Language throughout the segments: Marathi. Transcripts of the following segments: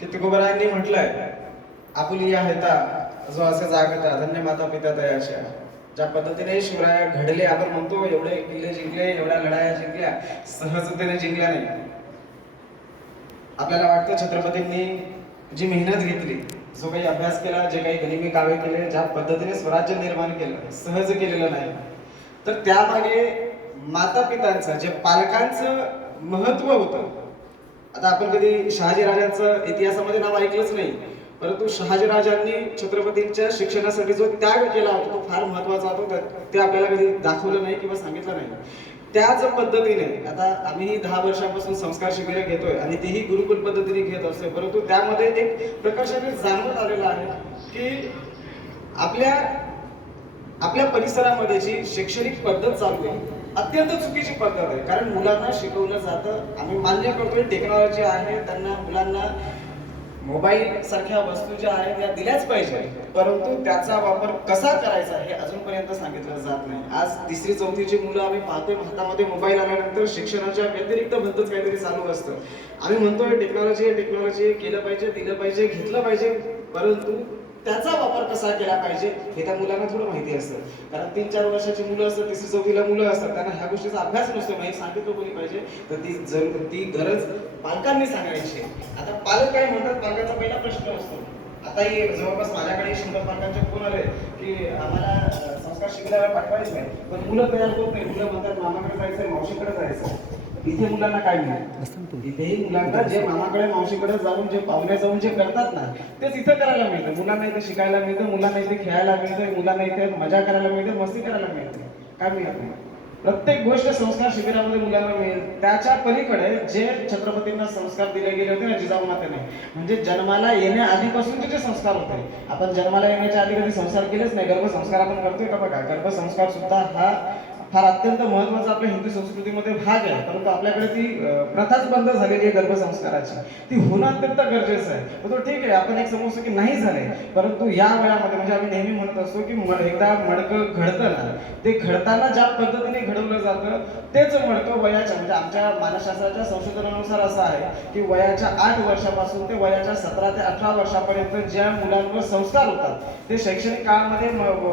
की तुकोबरायांनी म्हटलंय, आपुलिया हेता जो असे जागता धन्य माता पिता दयाशा. ज्या पद्धतीने शिवराय घडले, आपण म्हणतो एवढे किल्ले जिंकले, एवढ्या लढाया जिंकल्या, सहजतेने जिंकल्या नाही. आपल्याला वाटतं छत्रपतींनी जी मेहनत घेतली, जो काही अभ्यास केला, जे काही गनिमी कावे केले, ज्या पद्धतीने स्वराज्य निर्माण केलं, सहज केलेलं नाही. तर त्यामागे माता पितांचं, जे पालकांचं महत्व होतं. आता आपण कधी शहाजीराजांचं इतिहासामध्ये नाव ऐकलंच नाही, परंतु शहाजीराजांनी छत्रपतींच्या शिक्षणासाठी जो त्याग केला होता तो फार महत्वाचा होता. ते आपल्याला कधी दाखवलं नाही किंवा सांगितलं नाही. त्याच पद्धतीने आता आम्ही 10 वर्षांपासून संस्कार शिबिरे घेतोय आणि तेही गुरुकुल पद्धतीने घेत असतो, परंतु त्यामध्ये एक प्रकर्षाने जाणवत आलेलं आहे की आपल्या आपल्या परिसरामध्ये जी शैक्षणिक पद्धत चालू आहे अत्यंत चुकीची पद्धत आहे. कारण मुलांना शिकवलं जातं, आम्ही मान्य करतोय टेक्नॉलॉजी आहे, त्यांना मुलांना मोबाईल सारख्या वस्तू ज्या आहेत त्या दिल्याच पाहिजे, परंतु त्याचा वापर कसा करायचा हे अजूनपर्यंत सांगितलं जात नाही. आज 3री-4थीची मुलं आम्ही पाहतोय, हातामध्ये मोबाईल आल्यानंतर शिक्षणाच्या व्यतिरिक्त भलतंच काहीतरी चालू असतं. आम्ही म्हणतोय टेक्नॉलॉजी केलं पाहिजे, दिलं पाहिजे, घेतलं पाहिजे, परंतु त्याचा वापर कसा केला पाहिजे हे त्या मुलांना थोडं माहिती असतं. कारण 3-4 वर्षाची मुलं असतात, 3री-4थीला मुलं असतात, त्यांना ह्या गोष्टीचा अभ्यास नसतो. माहिती सांगितलं कोणी पाहिजे, तर ती गरज पालकांनी सांगायची. आता पालक काय म्हणतात, पालकांचा पहिला प्रश्न असतो. आताही जवळपास माझ्याकडे 100 पालकांचे फोन आले की आम्हाला संस्कार शिबिराला पाठवायचं आहे, पण मुलं तयार होत नाही. मुलं म्हणतात मामाकडे जायचंय, मावशीकडे जायचं. इथे मुलांना काय मिळेल? इथेही मुलांना जे मामाकडे मावशीकडे जाऊन, जे पाहुणे जाऊन जे करतात ना, तेच इथं करायला मिळतं. मुलांना इथे शिकायला मिळतं, मुलांना इथे खेळायला मिळतं, मुलांना इथे मजा करायला मिळते, मस्ती करायला मिळते. काय मिळत नाही. प्रत्येक गोष्ट संस्कार शिबिरामध्ये मुलांना मिळेल. त्याच्या पलीकडे जे छत्रपतींना संस्कार दिले गेले होते ना जिजाऊमातेने, म्हणजे जन्माला येण्याआधीपासूनचे जे संस्कार होते. आपण जन्माला येण्याच्या आधी कधी संस्कार केलेच नाही. गर्भसंस्कार आपण करतोय का? बघा, गर्भसंस्कार सुद्धा हा फार अत्यंत महत्वाचा आपल्या हिंदू संस्कृतीमध्ये भाग आहे, परंतु आपल्याकडे ती प्रथाच बंद झालेली आहे गर्भसंस्काराची. ती होणं अत्यंत गरजेचं आहे. तो ठीक आहे, आपण एक समजतो की नाही झाले, परंतु या वयामध्ये म्हणजे आम्ही नेहमी म्हणत असतो की एकदा मडकं घडतं ना, ते घडताना ज्या पद्धतीने घडवलं जातं तेच मडकं वयाच्या, म्हणजे आमच्या मानसशास्त्राच्या संशोधनानुसार असं आहे की वयाच्या 8 वर्षापासून ते वयाच्या 17 ते 18 वर्षापर्यंत ज्या मुलांवर संस्कार होतात ते शैक्षणिक काळामध्ये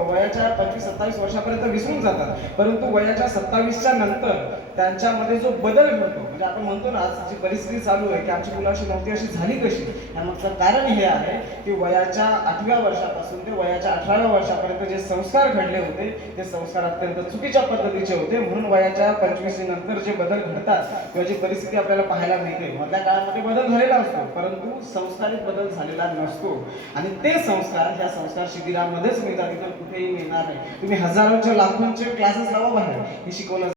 वयाच्या 25-27 वर्षापर्यंत विसरून जातात, परंतु वयाच्या 27च्या नंतर त्यांच्यामध्ये जो बदल घडतो, म्हणजे आपण म्हणतो ना आज जी परिस्थिती चालू आहे की आमची मुलं अशी नव्हती, अशी झाली कशी, यामागचं कारण हे आहे की वयाच्या 8व्या वर्षापासून ते वयाच्या 18व्या वर्षापर्यंत जे संस्कार घडले होते ते संस्कार अत्यंत चुकीच्या पद्धतीचे होते. म्हणून वयाच्या 25 नंतर जे बदल घडतात किंवा जी परिस्थिती आपल्याला पाहायला मिळते, मधल्या काळामध्ये बदल झालेला असतो, परंतु संस्कारित बदल झालेला नसतो. आणि ते संस्कार ह्या संस्कार शिबिरामध्येच मिळतात, इतर कुठेही मिळणार नाही. तुम्ही हजारोचे लाखोंचे क्लासेस लावा बाहेर, हे शिकवलं